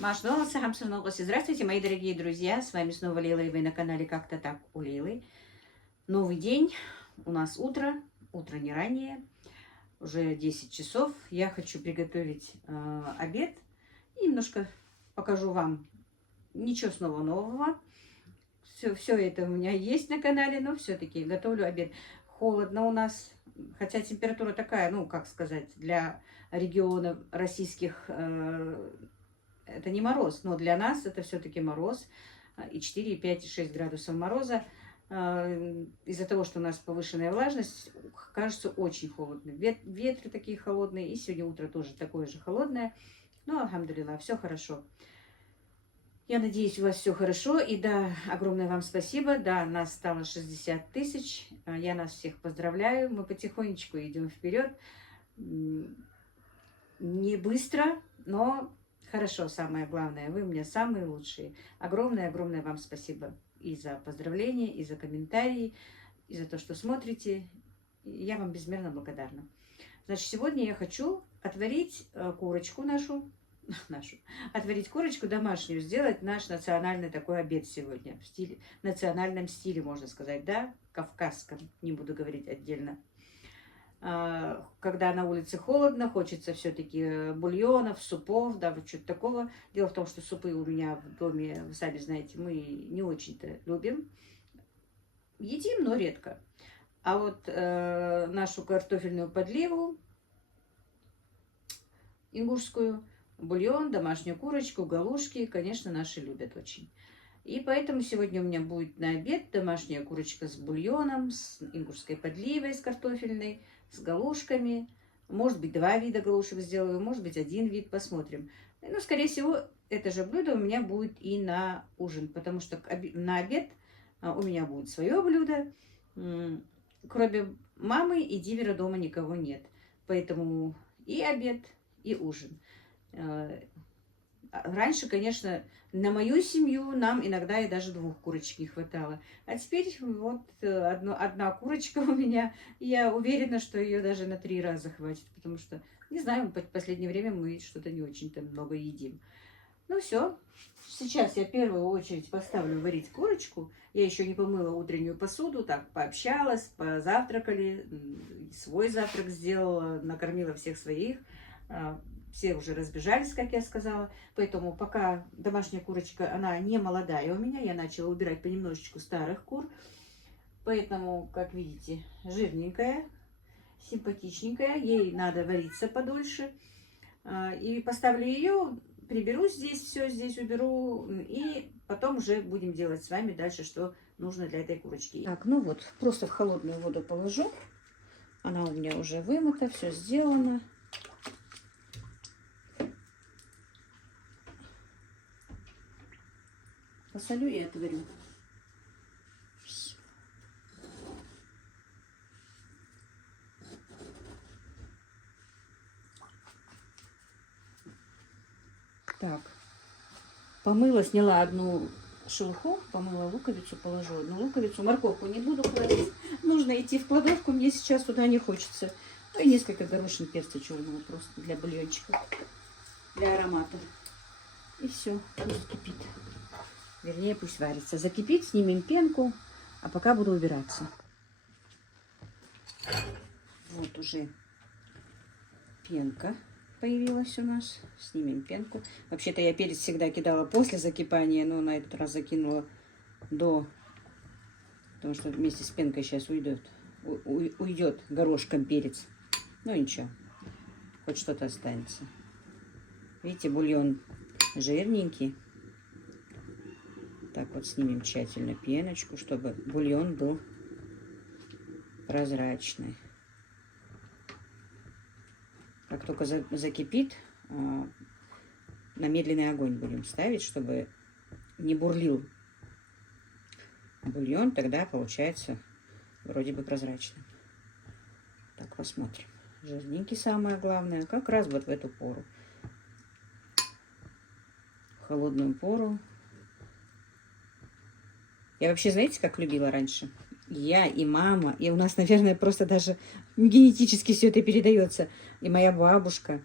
Здравствуйте, мои дорогие друзья. С вами снова Лейла, и вы на канале Как-то так у Лейлы. Новый день. У нас утро. Утро не ранее. Уже 10 часов. Я хочу приготовить обед. И немножко покажу вам ничего снова нового. Все это у меня есть на канале, но все-таки готовлю обед. Холодно у нас. Хотя температура такая, ну, как сказать, для регионов российских... Это не мороз, но для нас это все-таки мороз. И 4, и 5, и 6 градусов мороза. Из-за того, что у нас повышенная влажность, кажется очень холодно. Ветры такие холодные, и сегодня утро тоже такое же холодное. Но, альхамдулилlah, все хорошо. Я надеюсь, у вас все хорошо. И да, огромное вам спасибо. Да, нас стало 60 тысяч. Я нас всех поздравляю. Мы потихонечку идем вперед. Не быстро, но... Хорошо, самое главное, вы у меня самые лучшие. Огромное-огромное вам спасибо и за поздравления, и за комментарии, и за то, что смотрите. Я вам безмерно благодарна. Значит, сегодня я хочу отварить курочку отварить курочку домашнюю, сделать наш национальный такой обед сегодня. В национальном стиле, можно сказать, да, кавказском, не буду говорить отдельно. Когда на улице холодно, хочется все-таки бульонов, супов, да, вот что-то такого. Дело в том, что супы у меня в доме, вы сами знаете, мы не очень-то любим. Едим, но редко. А вот нашу картофельную подливу, ингушскую, бульон, домашнюю курочку, галушки, конечно, наши любят очень. И поэтому сегодня у меня будет на обед домашняя курочка с бульоном, с ингушской подливой, с картофельной, с галушками. Может быть, 2 вида галушек сделаю, может быть, 1 вид, посмотрим. Ну, скорее всего, это же блюдо у меня будет и на ужин, потому что на обед у меня будет свое блюдо. Кроме мамы и Дивера дома никого нет. Поэтому и обед, и ужин. Раньше, конечно, на мою семью нам иногда и даже 2 курочек не хватало. А теперь вот одна курочка у меня. И я уверена, что ее даже на 3 раза хватит. Потому что, не знаю, в последнее время мы что-то не очень-то много едим. Ну все. Сейчас я в первую очередь поставлю варить курочку. Я еще не помыла утреннюю посуду. Так, пообщалась, позавтракали. Свой завтрак сделала, накормила всех своих. Все уже разбежались, как я сказала. Поэтому пока домашняя курочка, она не молодая у меня. Я начала убирать понемножечку старых кур. Поэтому, как видите, жирненькая, симпатичненькая. Ей надо вариться подольше. И поставлю ее, приберу здесь, все здесь уберу. И потом уже будем делать с вами дальше, что нужно для этой курочки. Так, ну вот, просто в холодную воду положу. Она у меня уже вымыта, все сделано. Посолю и отварю. Так, помыла, сняла одну шелуху, помыла луковицу, положу одну луковицу. Морковку не буду класть. Нужно идти в кладовку, мне сейчас туда не хочется. Ну и несколько горошин перца черного просто для бульончика, для аромата. И все, пусть кипит. Вернее, пусть варится. Закипит, снимем пенку, а пока буду убираться. Вот уже пенка появилась у нас. Снимем пенку. Вообще-то я перец всегда кидала после закипания, но на этот раз закинула до. Потому что вместе с пенкой сейчас уйдет горошком перец. Ну ничего, хоть что-то останется. Видите, бульон жирненький. Так вот снимем тщательно пеночку, чтобы бульон был прозрачный. Как только закипит, на медленный огонь будем ставить, чтобы не бурлил бульон, тогда получается вроде бы прозрачно. Так, посмотрим. Жирненький самое главное, как раз вот в эту пору. В холодную пору. Я вообще, знаете, как любила раньше? Я и мама, и у нас, наверное, просто даже генетически все это передается. И моя бабушка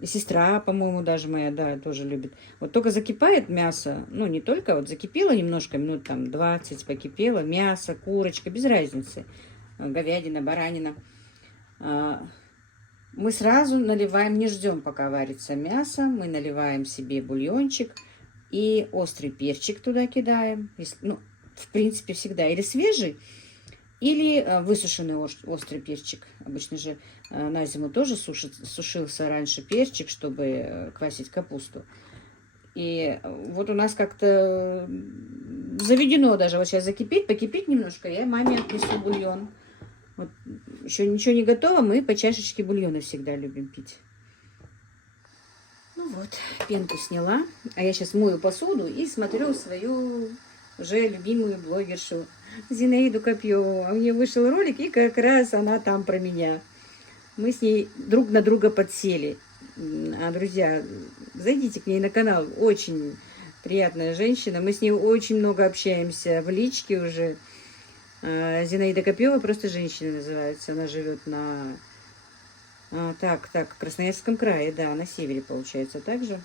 И сестра, по-моему, даже моя, да, тоже любит. Вот только закипает мясо, ну, не только, вот закипело немножко, минут там 20 покипело, мясо, курочка, без разницы, говядина, баранина. Мы сразу наливаем, не ждем, пока варится мясо, мы наливаем себе бульончик и острый перчик туда кидаем. Ну, в принципе, всегда или свежий, или высушенный острый перчик. Обычно же на зиму тоже сушился раньше перчик, чтобы квасить капусту. И вот у нас как-то заведено даже вот сейчас закипеть, покипеть немножко, я маме отнесу бульон. Вот, еще ничего не готово, мы по чашечке бульона всегда любим пить. Ну вот, пенку сняла, а я сейчас мою посуду и смотрю свою уже любимую блогершу Зинаиду Копьеву. У нее вышел ролик, и как раз она там про меня. Мы с ней друг на друга подсели. Друзья, зайдите к ней на канал. Очень приятная женщина. Мы с ней очень много общаемся в личке уже. Зинаида Копьева просто женщина называется. Она живет на Красноярском крае, да, на севере, получается, также.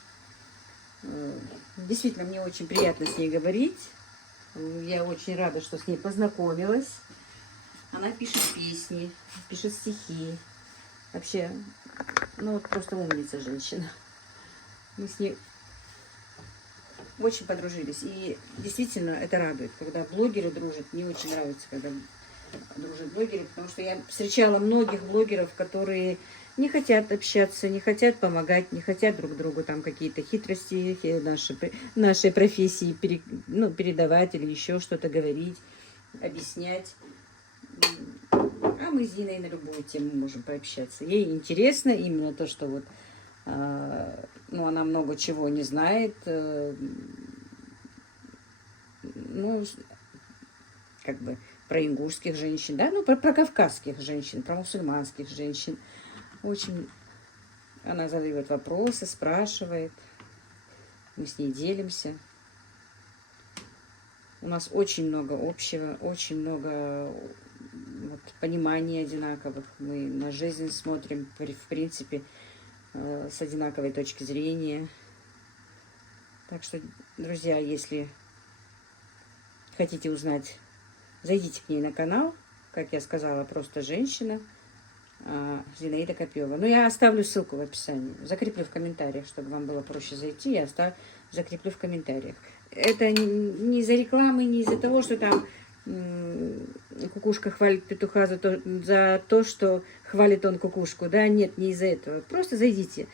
Действительно, мне очень приятно с ней говорить. Я очень рада, что с ней познакомилась. Она пишет песни, пишет стихи. Вообще, ну вот просто умница женщина. Мы с ней очень подружились. И действительно это радует, когда блогеры дружат. Мне очень нравится, когда дружат блогеры, потому что я встречала многих блогеров, которые не хотят общаться, не хотят помогать, не хотят друг другу там какие-то хитрости нашей профессии передавать или еще что-то говорить, объяснять. А мы с Зиной на любую тему можем пообщаться. Ей интересно именно то, что вот она много чего не знает. Как бы про ингушских женщин, да, про кавказских женщин, про мусульманских женщин. Очень она задает вопросы, спрашивает. Мы с ней делимся. У нас очень много общего, очень много понимания одинаковых. Мы на жизнь смотрим, в принципе, с одинаковой точки зрения. Так что, друзья, если хотите узнать, зайдите к ней на канал. Как я сказала, просто женщина. Зинаида Копьева. Но я оставлю ссылку в описании. Закреплю в комментариях, чтобы вам было проще зайти. Я закреплю в комментариях. Это не из-за рекламы, не из-за того, что там кукушка хвалит петуха за то, что хвалит он кукушку. Да, нет, не из-за этого. Просто зайдите.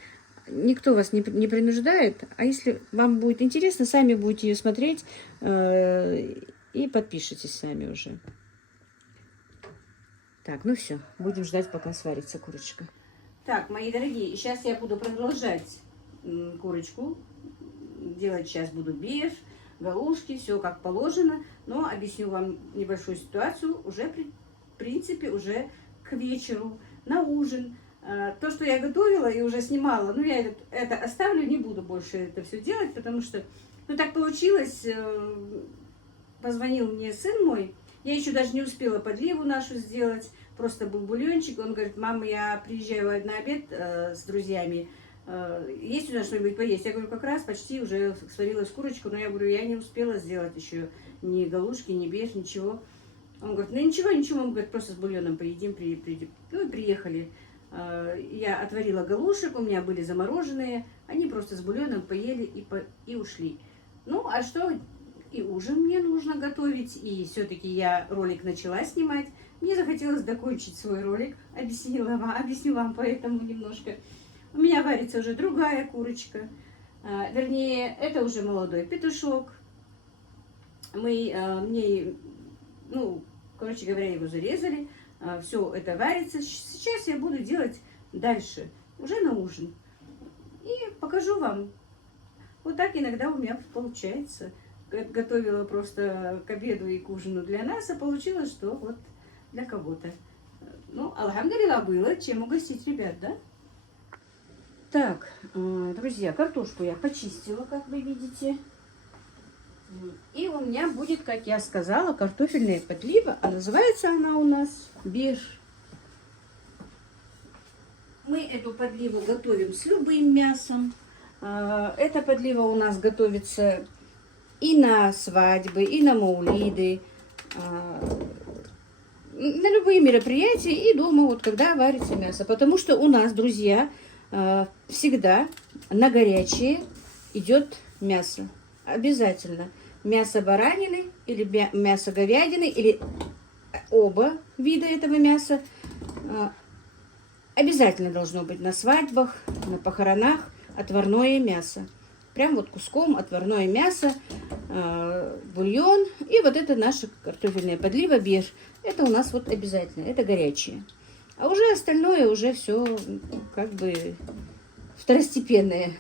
Никто вас не принуждает. А если вам будет интересно, сами будете ее смотреть и подпишитесь сами уже. Так, ну все, будем ждать, пока сварится курочка. Так, мои дорогие, сейчас я буду продолжать курочку. Делать сейчас буду беф, галушки, все как положено. Но объясню вам небольшую ситуацию. Уже, в принципе, уже к вечеру, на ужин. То, что я готовила и уже снимала, я это оставлю, не буду больше это все делать, потому что, так получилось. Позвонил мне сын мой. Я еще даже не успела подливу нашу сделать. Просто был бульончик. Он говорит: мама, я приезжаю на обед с друзьями. Есть у нас что-нибудь поесть? Я говорю, как раз почти уже сварилась курочку. Но я говорю, я не успела сделать еще ни галушки, ни беф, ничего. Он говорит, ничего. Он говорит, просто с бульоном поедим. Ну и приехали. Я отварила галушек, у меня были замороженные. Они просто с бульоном поели и ушли. Ну, а что... И ужин мне нужно готовить, и все-таки я ролик начала снимать. Мне захотелось докончить свой ролик, объясню вам поэтому немножко. У меня варится уже другая курочка, вернее, это уже молодой петушок. Короче говоря, его зарезали, все это варится. Сейчас я буду делать дальше, уже на ужин. И покажу вам. Вот так иногда у меня получается. Готовила просто к обеду и к ужину для нас, а получилось, что вот для кого-то. Ну, алхамдулилла, было чем угостить ребят, да? Так, друзья, картошку я почистила, как вы видите. И у меня будет, как я сказала, картофельная подлива, а называется она у нас беф. Мы эту подливу готовим с любым мясом. Эта подлива у нас готовится и на свадьбы, и на маулиды, на любые мероприятия и дома, вот когда варится мясо. Потому что у нас, друзья, всегда на горячее идет мясо. Обязательно. Мясо баранины или мясо говядины, или оба вида этого мяса. Обязательно должно быть на свадьбах, на похоронах отварное мясо. Прям вот куском отварное мясо, бульон. И вот это наша картофельная подлива беж. Это у нас вот обязательно, это горячее. А уже остальное уже все как бы второстепенное.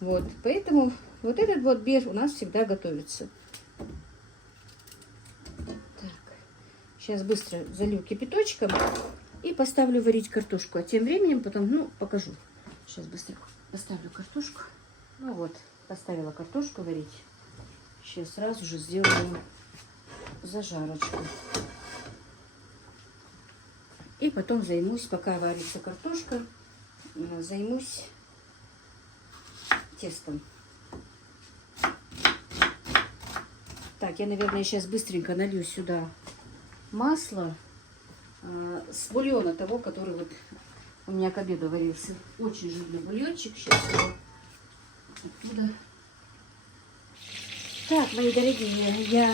Вот, поэтому вот этот вот беж у нас всегда готовится. Так, сейчас быстро залью кипяточком и поставлю варить картошку. А тем временем потом, ну, покажу. Сейчас быстро поставлю картошку. Ну вот, поставила картошку варить. Сейчас сразу же сделаю зажарочку. И потом займусь, пока варится картошка, займусь тестом. Так, я, наверное, сейчас быстренько налью сюда масло с бульона того, который вот у меня к обеду варился. Очень жирный бульончик. Сейчас его оттуда. Так, мои дорогие, я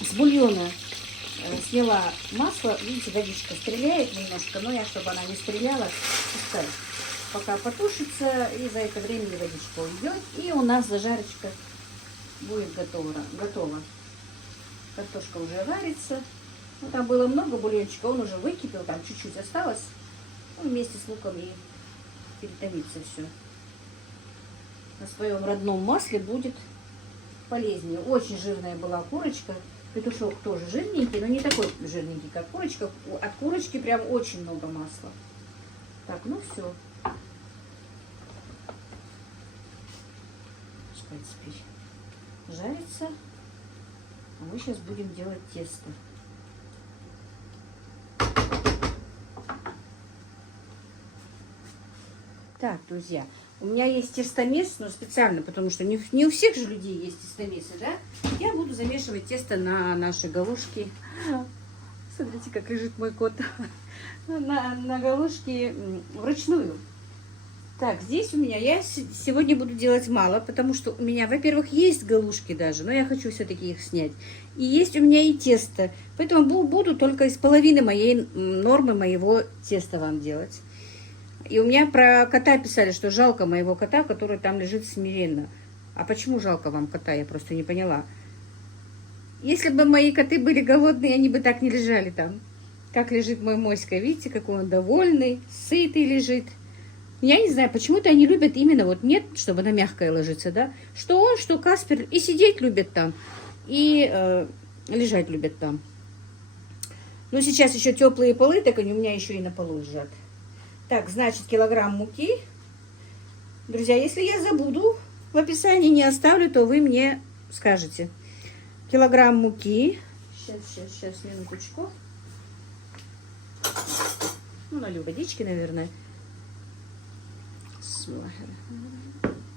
с бульона сняла масло. Видите, водичка стреляет немножко, но я, чтобы она не стреляла, пускай пока потушится, и за это время водичка уйдет, и у нас зажарочка будет готова. Картошка уже варится. Ну, там было много бульончика, он уже выкипел, там чуть-чуть осталось. Он вместе с луком и перетомится все. На своем родном масле будет полезнее. Очень жирная была курочка. Петушок тоже жирненький, но не такой жирненький, как курочка. От курочки прям очень много масла. Так, ну все. Пускай теперь жарится. А мы сейчас будем делать тесто. Так, друзья, у меня есть тестомес, но специально, потому что не у всех же людей есть тестомесы, да? Я буду замешивать тесто на наши галушки. Смотрите, как лежит мой кот. На галушки вручную. Так, здесь у меня, я сегодня буду делать мало, потому что у меня, во-первых, есть галушки даже, но я хочу все-таки их снять. И есть у меня и тесто, поэтому буду только из половины моей нормы моего теста вам делать. И у меня про кота писали, что жалко моего кота, который там лежит смиренно. А почему жалко вам кота, я просто не поняла. Если бы мои коты были голодные, они бы так не лежали там. Как лежит мой Моська, видите, какой он довольный, сытый лежит. Я не знаю, почему-то они любят именно, вот нет, чтобы на мягкое ложиться, да. Что он, что Каспер, и сидеть любят там, и лежать любят там. Ну, сейчас еще теплые полы, так они у меня еще и на полу лежат. Так, значит, килограмм муки. Друзья, если я забуду, в описании не оставлю, то вы мне скажете. Килограмм муки. Сейчас, минуточку. Ну, налью водички, наверное.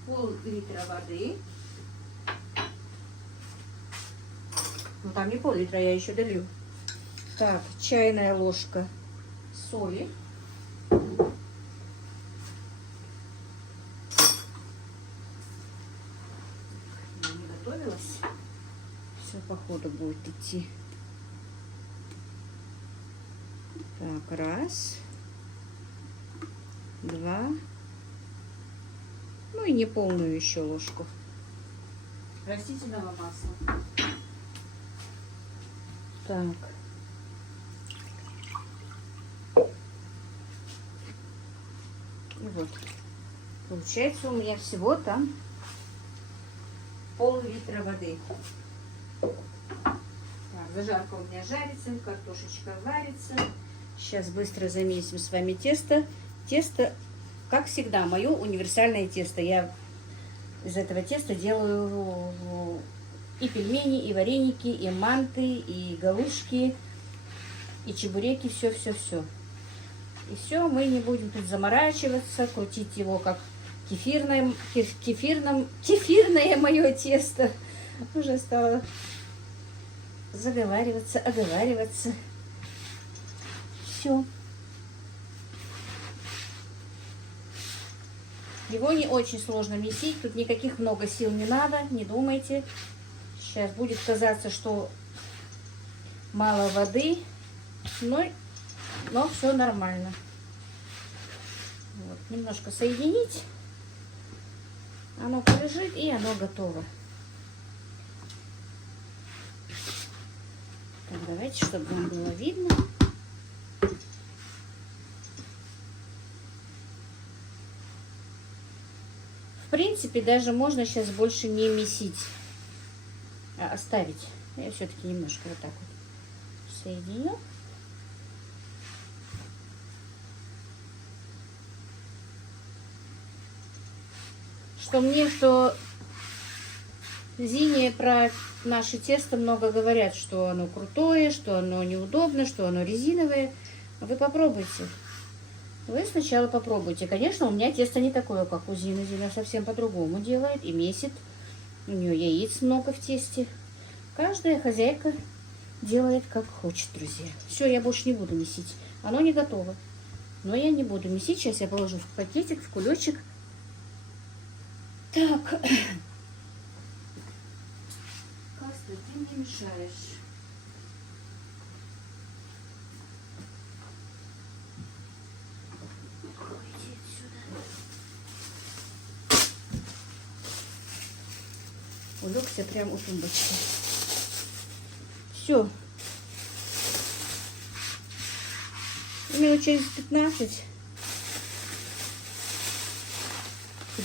Пол-литра воды. Ну, там не пол-литра, я еще долью. Так, чайная ложка соли. Все по ходу будет идти. Так, раз, два, ну и не полную еще ложку растительного масла. Так. И вот. Получается у меня всего там пол-литра воды. Так, зажарка у меня жарится, картошечка варится. Сейчас быстро замесим с вами тесто. Тесто, как всегда, мое универсальное тесто. Я из этого теста делаю и пельмени, и вареники, и манты, и галушки, и чебуреки, все. И все, мы не будем тут заморачиваться, крутить его как кефирное мое тесто. Уже стало заговариваться, оговариваться. Все. Его не очень сложно месить, тут никаких много сил не надо, не думайте. Сейчас будет казаться, что мало воды, но все нормально. Вот, немножко соединить, оно полежит и оно готово. Так, давайте, чтобы вам было видно. В принципе, даже можно сейчас больше не месить, а оставить. Я все-таки немножко вот так вот соединю. Что Зине про наше тесто много говорят, что оно крутое, что оно неудобно, что оно резиновое. Вы попробуйте. Вы сначала попробуйте. Конечно, у меня тесто не такое, как у Зины. Зина совсем по-другому делает и месит. У нее яиц много в тесте. Каждая хозяйка делает как хочет, друзья. Все, я больше не буду месить. Оно не готово. Но я не буду месить. Сейчас я положу в пакетик, в кулечек. Так. Каста, ты мне мешаешь. Улегся прямо у тумбочки. Все. Минут через 15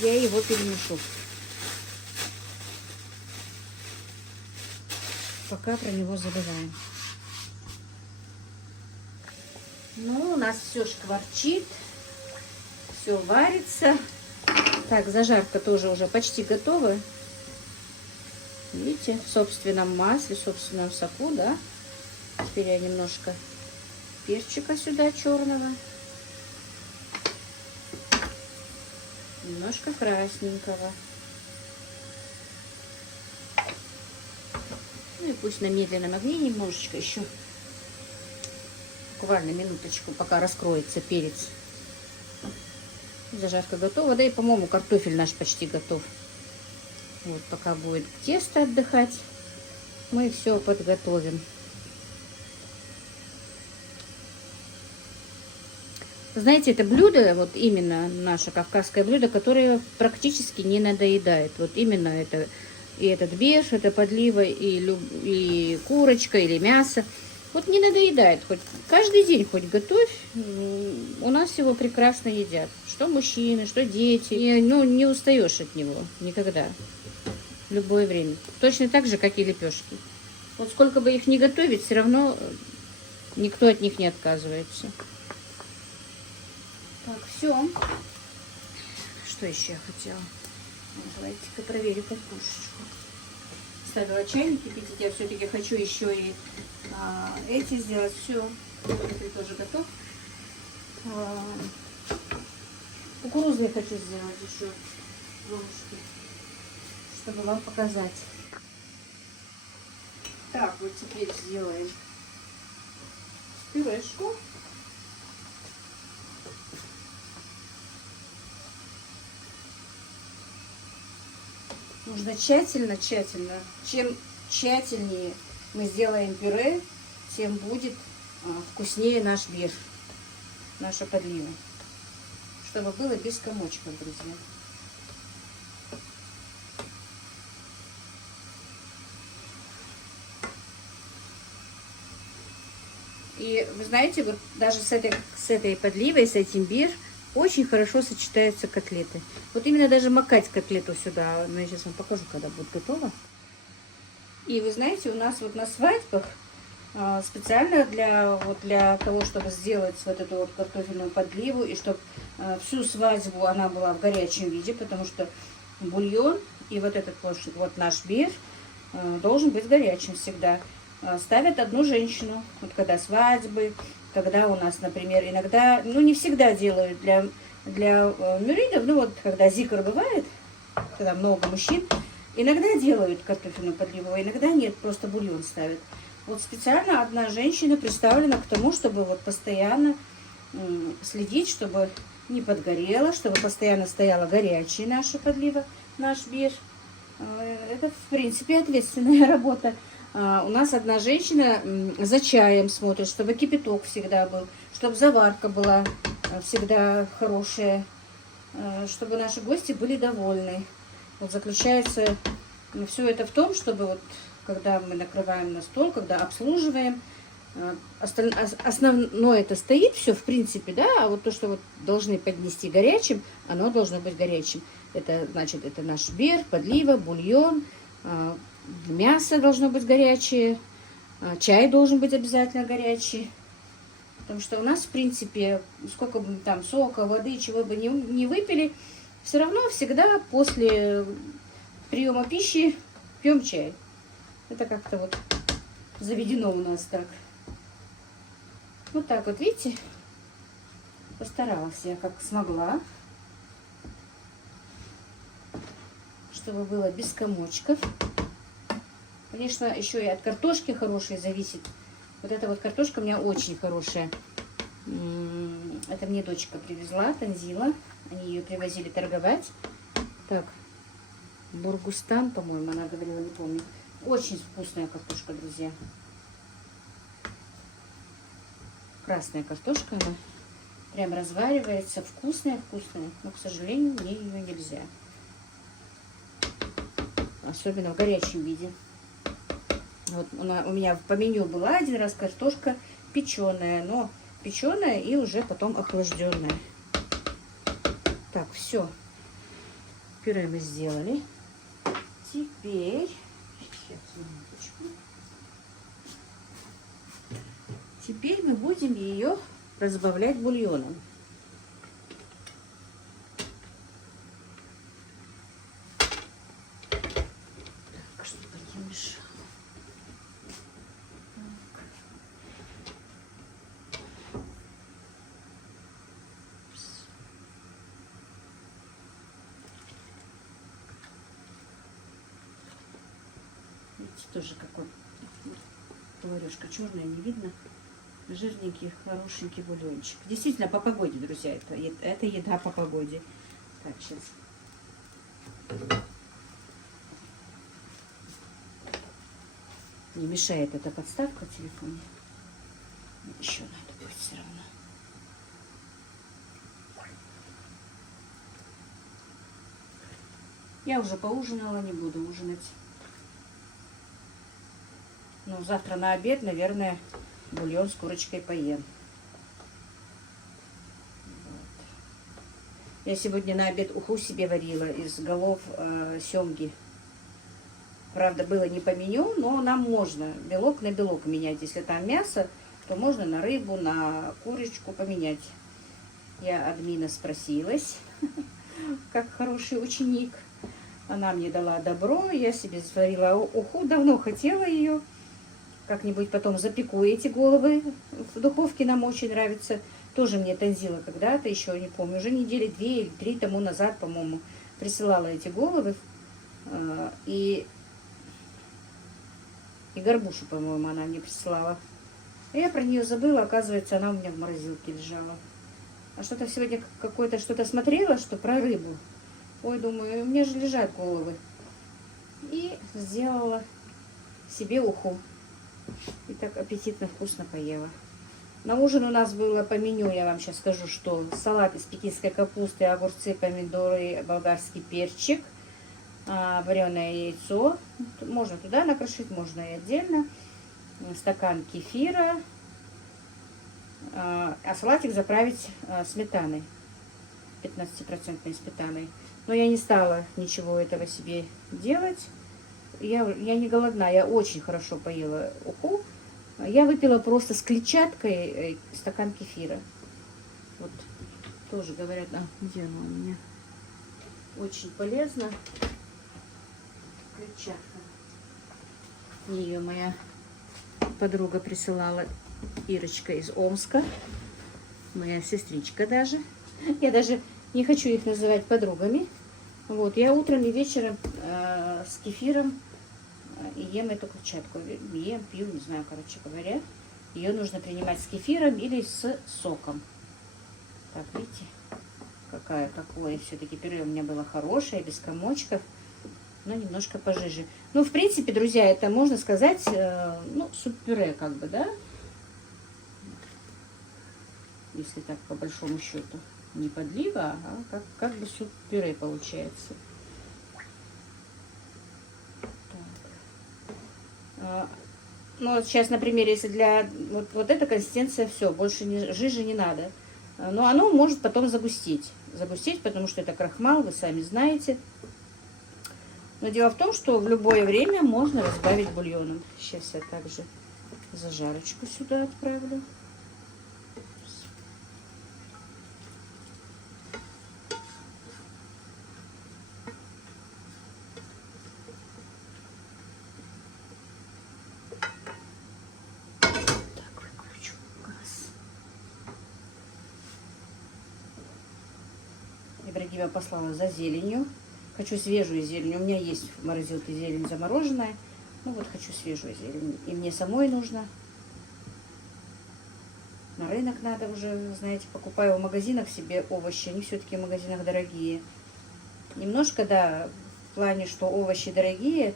я его перемешу. Пока про него забываем. Ну, у нас все шкварчит. Все варится. Так, зажарка тоже уже почти готова. Видите, в собственном масле, в собственном соку, да. Теперь я немножко перчика сюда черного. Немножко красненького. Ну и пусть на медленном огне немножечко еще. Буквально минуточку, пока раскроется перец. Зажарка готова. Да и, по-моему, картофель наш почти готов. Вот, пока будет тесто отдыхать, мы все подготовим. Знаете, это блюдо, вот именно наше кавказское блюдо, которое практически не надоедает. Вот именно это, и этот берш, это подлива, и курочка, или мясо. Вот не надоедает. Хоть каждый день хоть готовь, у нас его прекрасно едят. Что мужчины, что дети. И, ну, не устаешь от него никогда. В любое время. Точно так же, как и лепешки. Вот сколько бы их ни готовить, все равно никто от них не отказывается. Так, все. Что еще я хотела? Давайте-ка проверю картошечку. Ставила чайник кипятить. Я все-таки хочу еще и эти сделать. Все. Картофель тоже готов. Кукурузный хочу сделать еще ложки, чтобы вам показать. Так, вот теперь сделаем пюрешку. Нужно тщательно. Чем тщательнее мы сделаем пюре, тем будет вкуснее наш берш, наша подлива. Чтобы было без комочков, друзья. И вы знаете, вот даже с этой подливой, с этим берш, очень хорошо сочетаются котлеты. Вот именно даже макать котлету сюда. Ну, я сейчас вам покажу, когда будет готово. И вы знаете, у нас вот на свадьбах специально для того, чтобы сделать вот эту вот картофельную подливу, и чтобы всю свадьбу она была в горячем виде, потому что бульон и вот этот вот наш берш должен быть горячим всегда. ставят одну женщину. Вот когда свадьбы, когда у нас, например, иногда, ну не всегда делают для мюридов, ну вот когда зикр бывает, когда много мужчин, иногда делают картофельную подливу, а иногда нет, просто бульон ставят. Вот специально одна женщина представлена к тому, чтобы вот постоянно следить, чтобы не подгорело, чтобы постоянно стояла горячая наша подлива, наш бир. Это, в принципе, ответственная работа. У нас одна женщина за чаем смотрит, чтобы кипяток всегда был, чтобы заварка была всегда хорошая, чтобы наши гости были довольны. Вот заключается все это в том, чтобы вот когда мы накрываем на стол, когда обслуживаем, основное это стоит все в принципе, да, а вот то, что вот должны поднести горячим, оно должно быть горячим. Это значит, это наш бир, подлива, бульон, мясо должно быть горячее, чай должен быть обязательно горячий. Потому что у нас, в принципе, сколько бы там сока, воды, чего бы не выпили, все равно всегда после приема пищи пьем чай. Это как-то вот заведено у нас так. Вот так вот, видите, постаралась я как смогла, чтобы было без комочков. Конечно, еще и от картошки хорошей зависит. Вот эта вот картошка у меня очень хорошая. Это мне дочка привезла, Танзила. Они ее привозили торговать. Так, Бургустан, по-моему, она говорила, не помню. Очень вкусная картошка, друзья. Красная картошка, она прям разваривается. Вкусная-вкусная. Но, к сожалению, мне ее нельзя. Особенно в горячем виде. Вот у меня по меню была один раз картошка печеная, но печеная и уже потом охлажденная. Так, все. Пюре мы сделали. Теперь... Теперь мы будем ее разбавлять бульоном. Так, чтобы не мешало. Видите, тоже какой поварешка черная, не видно. Жирненький, хорошенький бульончик. Действительно, по погоде, друзья, это еда по погоде. Так, сейчас. Не мешает эта подставка в телефоне. Еще надо будет все равно. Я уже поужинала, не буду ужинать. Но завтра на обед, наверное, бульон с курочкой поем. Вот. Я сегодня на обед уху себе варила из голов семги. Правда, было не по меню, но нам можно белок на белок менять. Если там мясо, то можно на рыбу, на курочку поменять. Я админа спросилась, как хороший ученик. Она мне дала добро, я себе сварила уху. Давно хотела ее. Как-нибудь потом запеку эти головы в духовке, нам очень нравится. Тоже мне Танзила когда-то, еще не помню, уже недели 2 или 3 тому назад, по-моему, присылала эти головы. И горбушу, по-моему, она мне присылала. Я про нее забыла, оказывается, она у меня в морозилке лежала. А что-то сегодня какое-то что-то смотрела, что про рыбу. Ой, думаю, у меня же лежат головы. И сделала себе уху. И так аппетитно, вкусно поела. На ужин у нас было по меню, я вам сейчас скажу, что салат из пекинской капусты, огурцы, помидоры, болгарский перчик, вареное яйцо. Можно туда накрошить, можно и отдельно. Стакан кефира. А салатик заправить сметаной. 15% сметаной. Но я не стала ничего этого себе делать. Я не голодна, я очень хорошо поела уху. Я выпила просто с клетчаткой стакан кефира. Вот тоже говорят, где она у меня? Очень полезно. Клетчатка. Ее моя подруга присылала, Ирочка из Омска, моя сестричка даже. Я даже не хочу их называть подругами. Вот, я утром и вечером с кефиром ем эту клетчатку. Ем, пью, не знаю, короче говоря. Ее нужно принимать с кефиром или с соком. Так, видите, какое все-таки пюре у меня было хорошее, без комочков, но немножко пожиже. Ну, в принципе, друзья, это можно сказать, ну, суп-пюре, как бы, да? Если так, по большому счету. Не подлива, а как бы суп-пюре получается. Ну, вот сейчас, например, если для вот эта консистенция, все, больше жижи не надо. Но оно может потом загустеть. Загустеть, потому что это крахмал, вы сами знаете. Но дело в том, что в любое время можно разбавить бульоном. Сейчас я также зажарочку сюда отправлю. Ибрагима послала за зеленью. Хочу свежую зелень. У меня есть в морозилке зелень замороженная. Ну вот хочу свежую зелень. И мне самой нужно. На рынок надо уже, знаете, покупаю в магазинах себе овощи. Они все-таки в магазинах дорогие. Немножко, да, в плане, что овощи дорогие,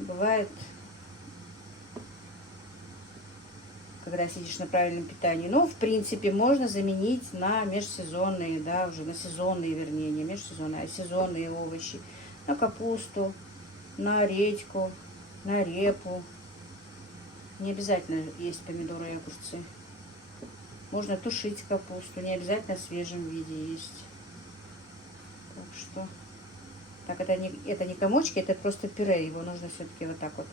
бывает, когда сидишь на правильном питании. Но, в принципе, можно заменить на межсезонные, да, уже на сезонные, вернее, не межсезонные, а сезонные овощи. На капусту, на редьку, на репу. Не обязательно есть помидоры и огурцы. Можно тушить капусту, не обязательно в свежем виде есть. Так что... Так, это не комочки, это просто пюре. Его нужно все-таки вот так вот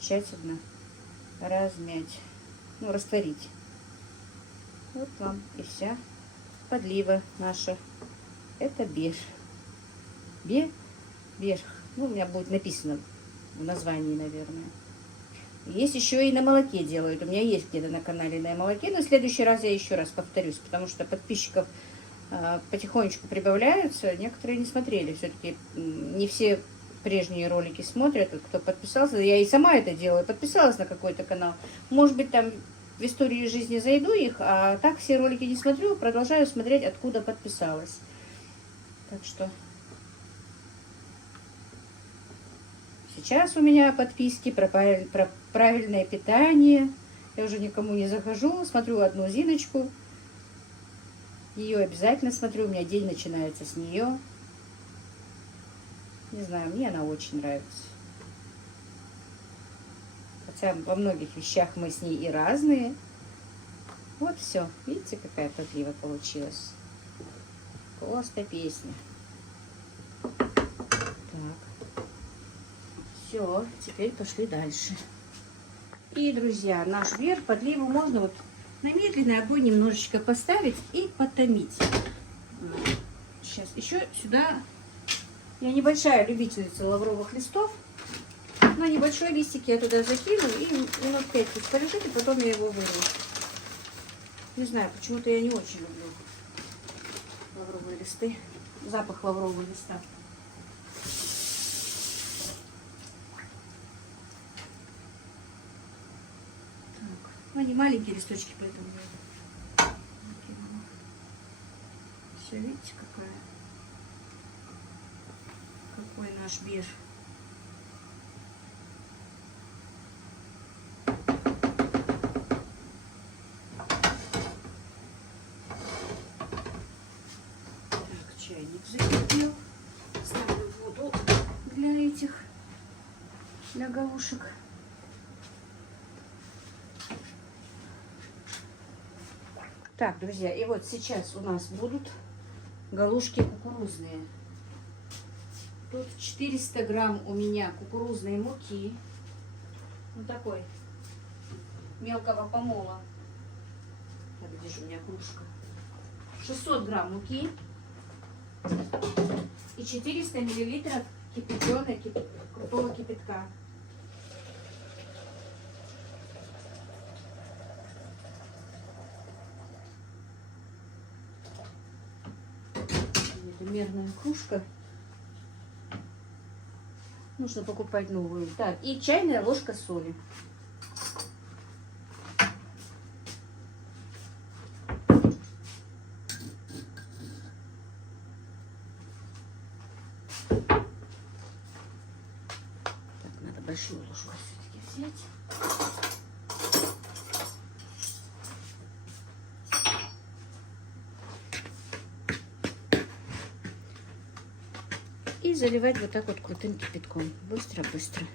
тщательно размять. Ну, растворить. Вот вам и вся подлива наша. Это бер. Берх. Ну, у меня будет написано в названии, наверное. Есть еще и на молоке делают. У меня есть где-то на канале на молоке. Но в следующий раз я еще раз повторюсь, потому что подписчиков потихонечку прибавляются. Некоторые не смотрели. Все-таки не все прежние ролики смотрят, кто подписался. Я и сама это делаю. Подписалась на какой-то канал. Может быть, там в истории жизни зайду их, а так все ролики не смотрю. Продолжаю смотреть, откуда подписалась. Так что сейчас у меня подписки про правильное питание. Я уже никому не захожу. Смотрю одну Зиночку. Ее обязательно смотрю. У меня день начинается с нее. Не знаю, мне она очень нравится. Хотя во многих вещах мы с ней и разные. Вот все. Видите, какая подлива получилась. Просто песня. Так. Все, теперь пошли дальше. И, друзья, наш верх, подливу можно вот на медленный огонь немножечко поставить и потомить. Сейчас еще сюда... Я небольшая любительница лавровых листов. Но небольшой листик я туда закину и минут 5 пусть полежит, и потом я его вырву. Не знаю, почему-то я не очень люблю лавровые листы. Запах лаврового листа. Так. Ну, они маленькие листочки, поэтому я накинула. Все, видите, какой наш бир. Чайник закипел. Ставлю воду для галушек. Так, друзья, и вот сейчас у нас будут галушки кукурузные. Тут 400 грамм у меня кукурузной муки. Вот такой мелкого помола. Так, где же у меня кружка? 600 грамм муки. И 400 миллилитров кипяченой крутого кипятка. Примерная кружка. Нужно покупать новую. Так, и чайная ложка соли. Так, надо большую ложку все-таки взять. И заливать вот так вот крутым кипятком. Быстро-быстро.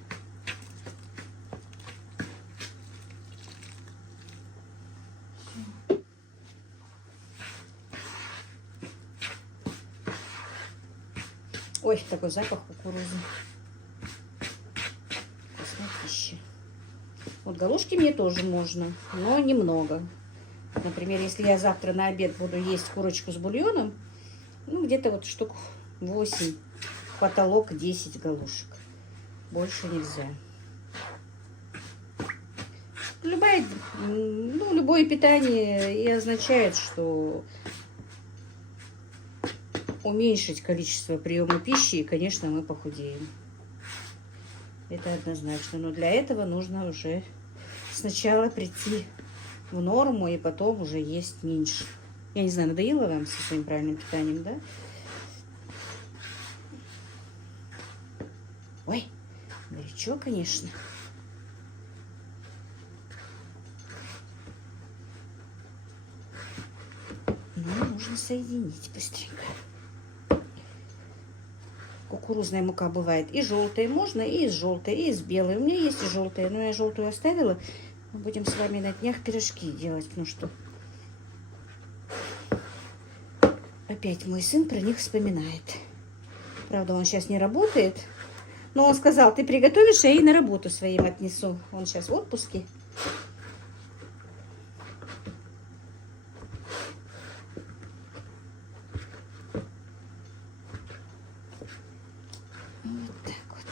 Ой, такой запах кукурузы. Вкусная пища. Вот галушки мне тоже можно, но немного. Например, если я завтра на обед буду есть курочку с бульоном, ну, где-то вот штук 8, потолок 10 галушек. Больше нельзя. Любое питание и означает, что уменьшить количество приема пищи, и, конечно, мы похудеем. Это однозначно. Но для этого нужно уже сначала прийти в норму и потом уже есть меньше. Я не знаю, надоело вам со своим правильным питанием, да? Ой, горячо, конечно. Но нужно соединить быстренько. Кукурузная мука бывает и желтая можно, и из желтой, и из белой. У меня есть и желтая, но я желтую оставила. Мы будем с вами на днях пирожки делать, потому что опять мой сын про них вспоминает. Правда, он сейчас не работает, но он сказал: ты приготовишь, я и на работу своим отнесу. Он сейчас в отпуске. Вот так вот.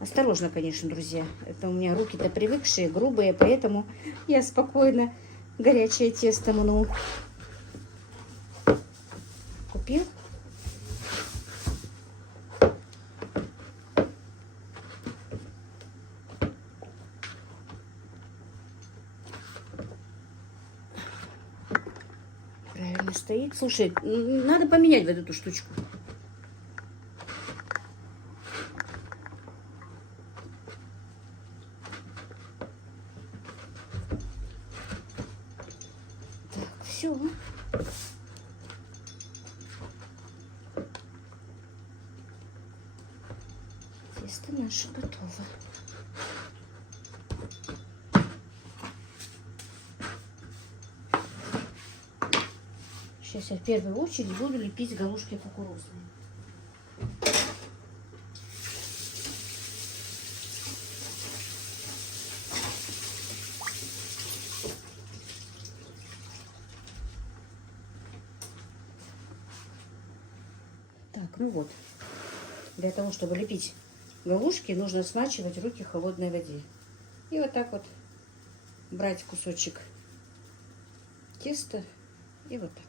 Осторожно, конечно, друзья. Это у меня руки-то привыкшие, грубые, поэтому я спокойно горячее тесто мну. Купил? Правильно стоит. Слушай, надо поменять вот эту штучку. Так, все. Тесто наше готово. Сейчас я в первую очередь буду лепить галушки кукурузные. Так, ну вот. Для того, чтобы лепить галушки, нужно смачивать руки в холодной воде. И вот так вот брать кусочек теста и вот так.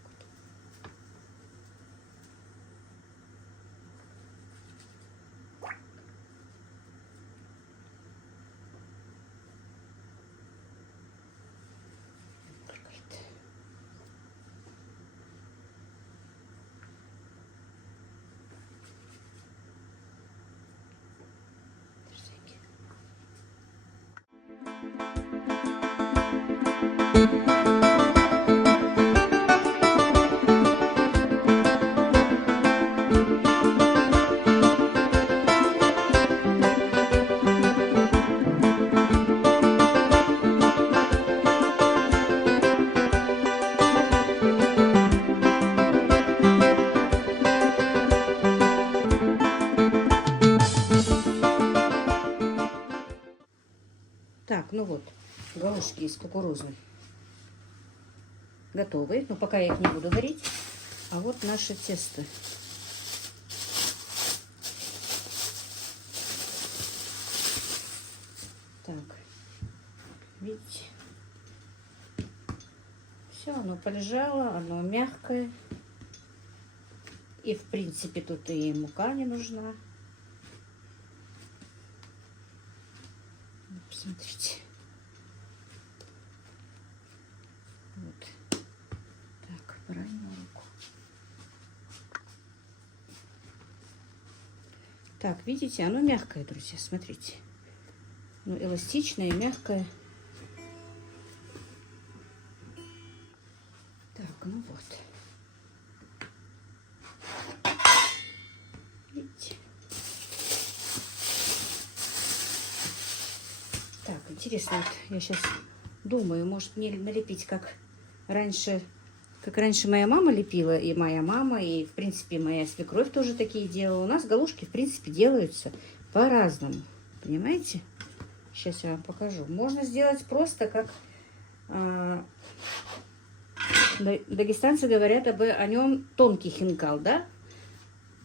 Так, ну вот, галушки из кукурузы готовы. Но пока я их не буду варить. А вот наше тесто. Так, видите? Все, оно полежало, оно мягкое. И в принципе тут и мука не нужна. Посмотрите. Вот. Так, правильно руку. Так, видите, оно мягкое, друзья, смотрите. Ну, эластичное и мягкое. Так, ну вот. Видите? Так, интересно, вот я сейчас думаю, может мне налепить, как раньше моя мама лепила, и моя мама, и, в принципе, моя свекровь тоже такие делала. У нас галушки, в принципе, делаются по-разному. Понимаете? Сейчас я вам покажу. Можно сделать просто как... дагестанцы говорят о нем тонкий хинкал, да?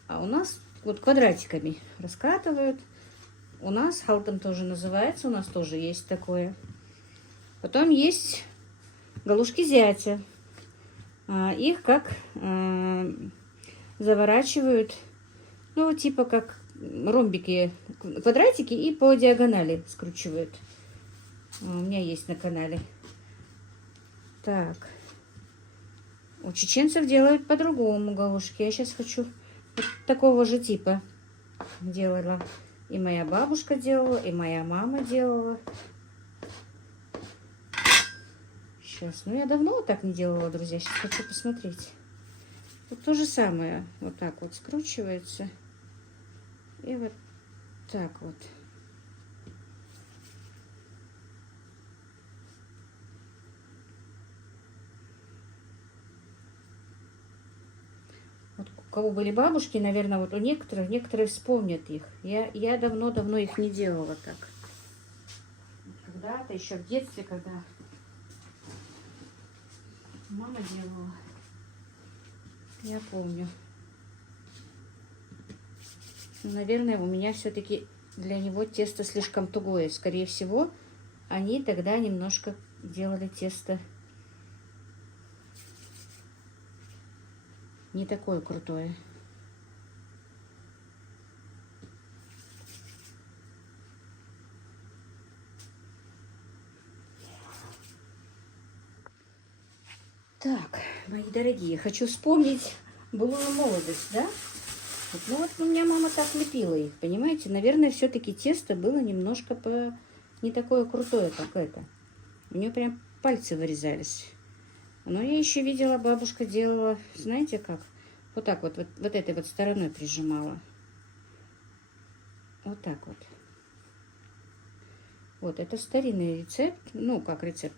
А у нас вот квадратиками раскатывают. У нас халтом тоже называется, у нас тоже есть такое. Потом есть галушки зятя. Их как заворачивают, ну, типа как ромбики, квадратики, и по диагонали скручивают. У меня есть на канале. Так. У чеченцев делают по-другому галушки. Я сейчас хочу вот такого же типа делала. И моя бабушка делала, и моя мама делала. Сейчас. Ну, я давно так не делала, друзья. Сейчас хочу посмотреть. Вот то же самое. Вот так вот скручивается. И вот так вот. Вот у кого были бабушки, наверное, вот у некоторые вспомнят их. Я давно-давно их не делала так. Когда-то, еще в детстве, когда мама делала, я помню. Наверное, у меня все-таки для него тесто слишком тугое. Скорее всего, они тогда немножко делали тесто не такое крутое. Так, мои дорогие, хочу вспомнить былую молодость, да? Вот, ну вот у меня мама так лепила их, понимаете? Наверное, все-таки тесто было немножко не такое крутое, как это. У нее прям пальцы вырезались. Но я еще видела, бабушка делала, знаете как? Вот так вот этой вот стороной прижимала. Вот так вот. Вот, это старинный рецепт. Ну, как рецепт.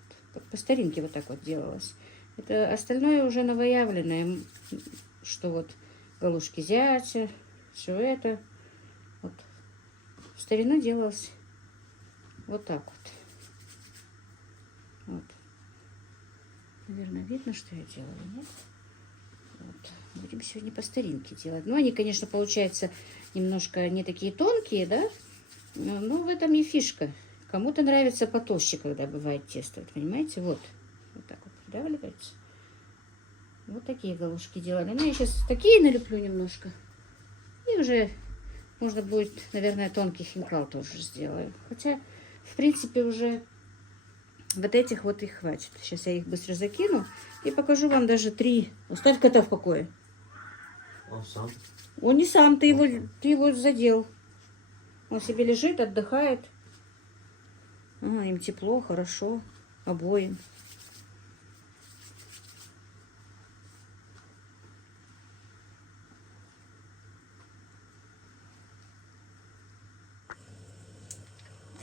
По старинке вот так вот делалось. Это остальное уже новоявленное, что вот галушки зятя, все это. Вот. В старину делалось вот так вот. Вот. Наверное, видно, что я делаю, нет? Вот. Будем сегодня по старинке делать. Ну, они, конечно, получаются немножко не такие тонкие, да? Но в этом и фишка. Кому-то нравится потолще, когда бывает тесто. Вот, понимаете? Вот. Вот так вот придавливается. Вот такие галушки делали. Ну, я сейчас такие налеплю немножко. И уже можно будет, наверное, тонкий хинкал тоже сделаю. Хотя, в принципе, уже вот этих вот и хватит. Сейчас я их быстро закину и покажу вам даже 3. Оставь кота в покое. Он сам. Он не сам, ты его задел. Он себе лежит, отдыхает. Им тепло, хорошо, обоим.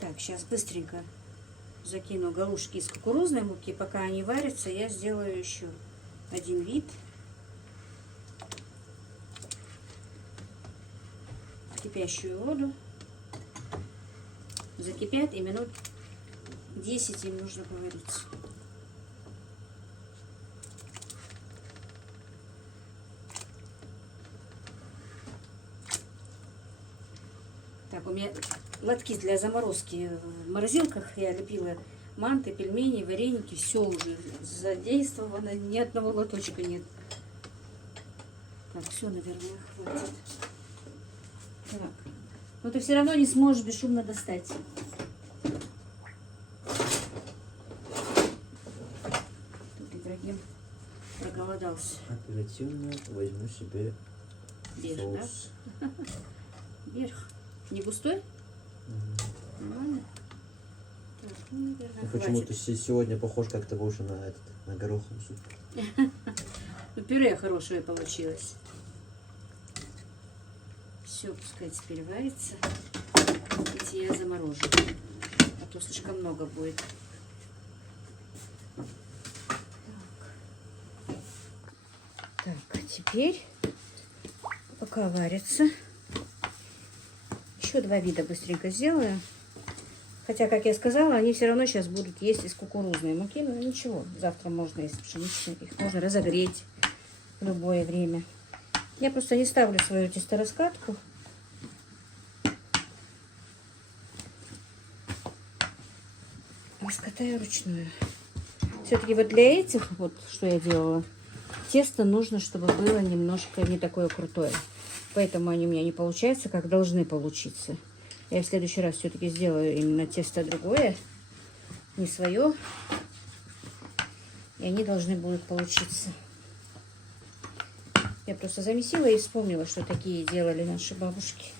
Так, сейчас быстренько закину галушки из кукурузной муки. Пока они варятся, я сделаю еще один вид. В кипящую воду. Закипят, и минут 10 им нужно повариться. Так, у меня лотки для заморозки в морозилках. Я лепила манты, пельмени, вареники. Все уже задействовано. Ни одного лоточка нет. Так, все, наверное, хватит. Так. Но ты все равно не сможешь бесшумно достать. Тут Ибрагим проголодался. Оперативно возьму себе Вверх, соус. да? Вверх. Не густой? Нормально? Так, ну, наверное, Ну, почему-то хватит. сегодня похож как-то больше на гороховый суп. Ну, пюре хорошее получилось. Все, пускай теперь варится. Эти я заморожу. А то слишком много будет. Так, а теперь, пока варится, еще 2 вида быстренько сделаю. Хотя, как я сказала, они все равно сейчас будут есть из кукурузной муки. Но ничего, завтра можно из пшеничной. Их можно разогреть в любое время. Я просто не ставлю свою тестораскатку. Раскатаю ручную. Все-таки вот для этих, вот что я делала, тесто нужно, чтобы было немножко не такое крутое. Поэтому они у меня не получаются, как должны получиться. Я в следующий раз все-таки сделаю именно тесто другое, не свое. И они должны будут получиться. Я просто замесила и вспомнила, что такие делали наши бабушки.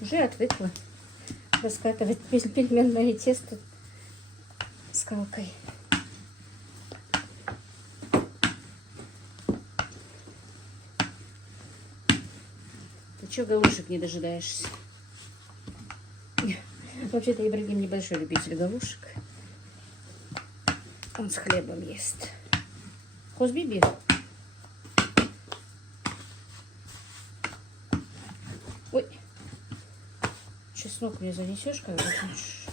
Уже отвыкла раскатывать пельменное тесто скалкой. Ты чё галушек не дожидаешься? Вообще-то Ибрагим небольшой любитель галушек. Он с хлебом ест. Хозбиби. Ой. Чеснок мне занесешь, когда хочешь.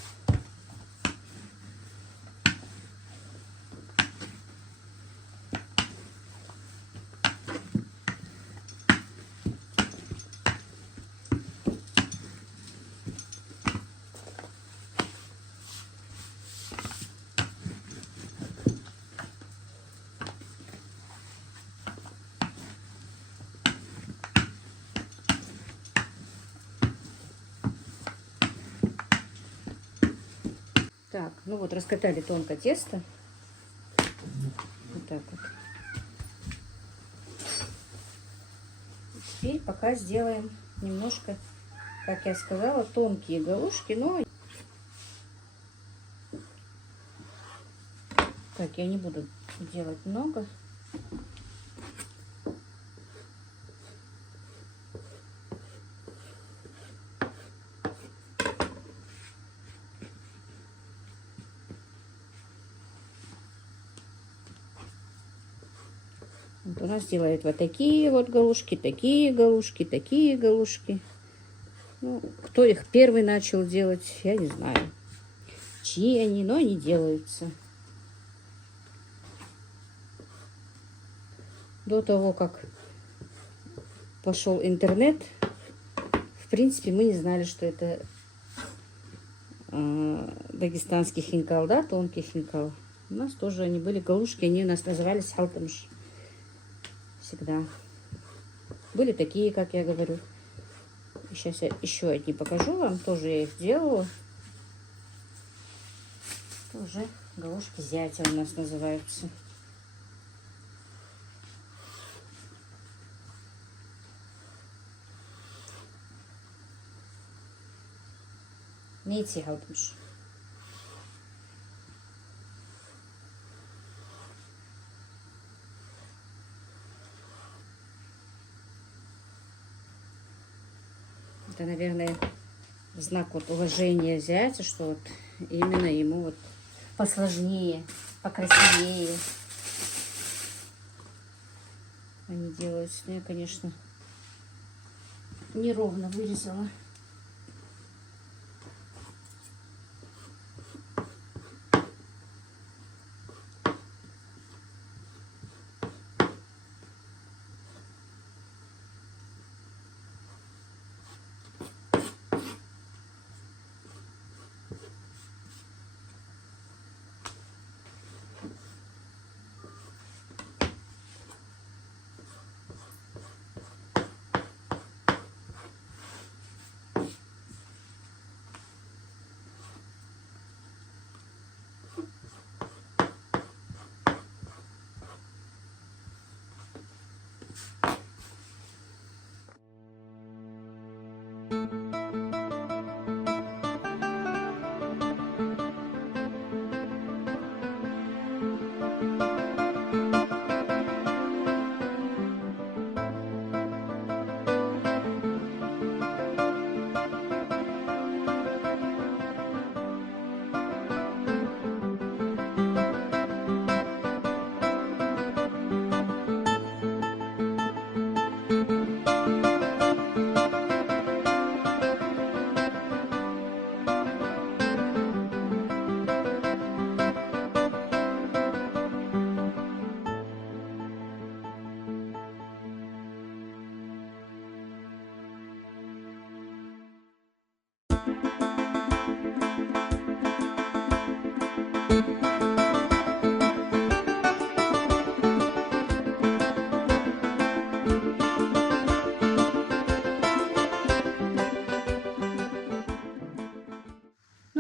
Так, ну вот раскатали тонко тесто. Вот так вот. Теперь пока сделаем немножко, как я сказала, тонкие галушки, но так я не буду делать много. Вот у нас делают вот такие вот галушки, такие галушки, такие галушки. Ну, кто их первый начал делать, я не знаю. Чьи они, но они делаются. До того, как пошел интернет, в принципе, мы не знали, что это дагестанский хинкал, да, тонкий хинкал. У нас тоже они были галушки, они у нас назывались халтамш. Всегда. Были такие, как я говорю. Сейчас я еще одни покажу вам. Тоже я их делала. Тоже галушки зятя у нас называются. Нейти халтамш. Это, наверное, знак вот уважения зятя, что вот именно ему вот посложнее, покрасивее они делаются. Но я, конечно, неровно вырезала.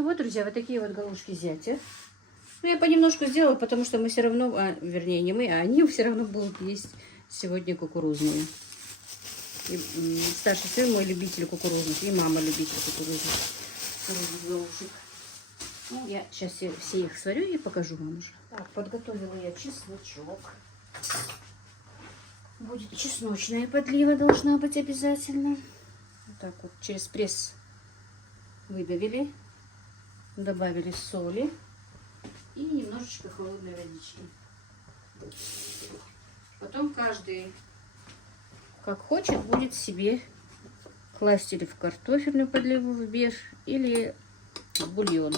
Ну вот, друзья, вот такие вот галушки зятя. Ну, я понемножку сделала, потому что мы все равно, вернее, не мы, а они все равно будут есть сегодня кукурузные. И, старший сын мой любитель кукурузных, и мама любитель кукурузных галушек. Ну, я сейчас все их сварю и покажу вам уже. Так, подготовила я чесночок. Будет чесночная подлива, должна быть обязательно. Вот так вот через пресс выдавили. Добавили соли и немножечко холодной водички. Потом каждый, как хочет, будет себе класть или в картофельную подливу в беш, или в бульон.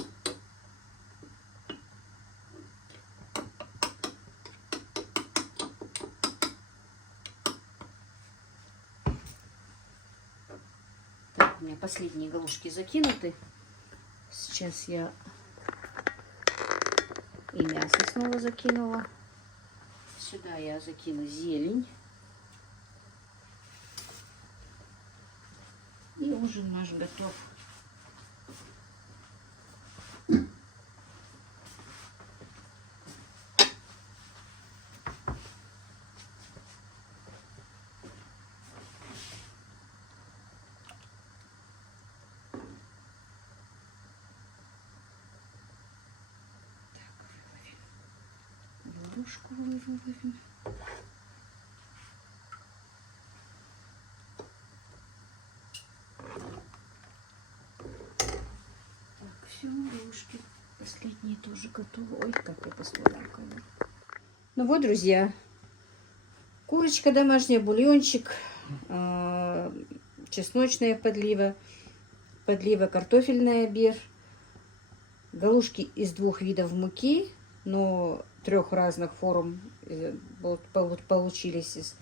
Так, у меня последние галушки закинуты. Сейчас я и мясо снова закинула. Сюда я закину зелень. И ужин наш готов. Ложку выводим. Так, все, ложки. Последние тоже готовы. Ой, как я посмотрела. Ну вот, друзья, курочка домашняя, бульончик, чесночная подлива, подлива картофельная бер, галушки из 2 видов муки, но 3 разных форм получились из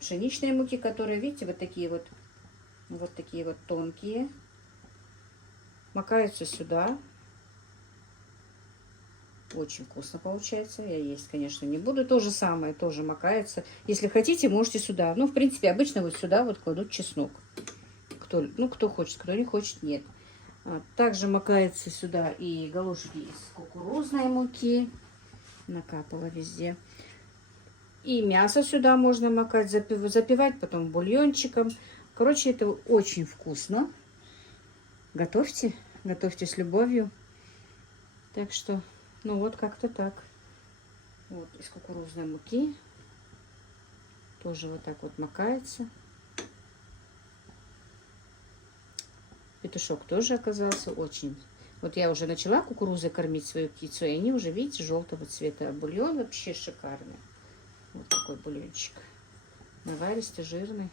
пшеничной муки, которые, видите, вот такие вот тонкие. Макаются сюда. Очень вкусно получается. Я есть, конечно, не буду. То же самое, тоже макается. Если хотите, можете сюда. Ну, в принципе, обычно вот сюда вот кладут чеснок. Кто хочет, кто не хочет, нет. Также макается сюда и галушки из кукурузной муки. Накапала везде. И мясо сюда можно макать, запивать потом бульончиком. Короче, это очень вкусно. Готовьте, готовьте с любовью. Так что, ну вот как-то так. Вот из кукурузной муки. Тоже вот так вот макается. Петушок тоже оказался очень. Вот я уже начала кукурузой кормить свою птицу, и они уже, видите, желтого цвета. А бульон вообще шикарный. Вот такой бульончик. Наваристый, жирный.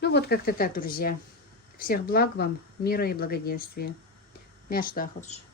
Ну вот как-то так, друзья. Всех благ вам, мира и благоденствия. Мяш таховш.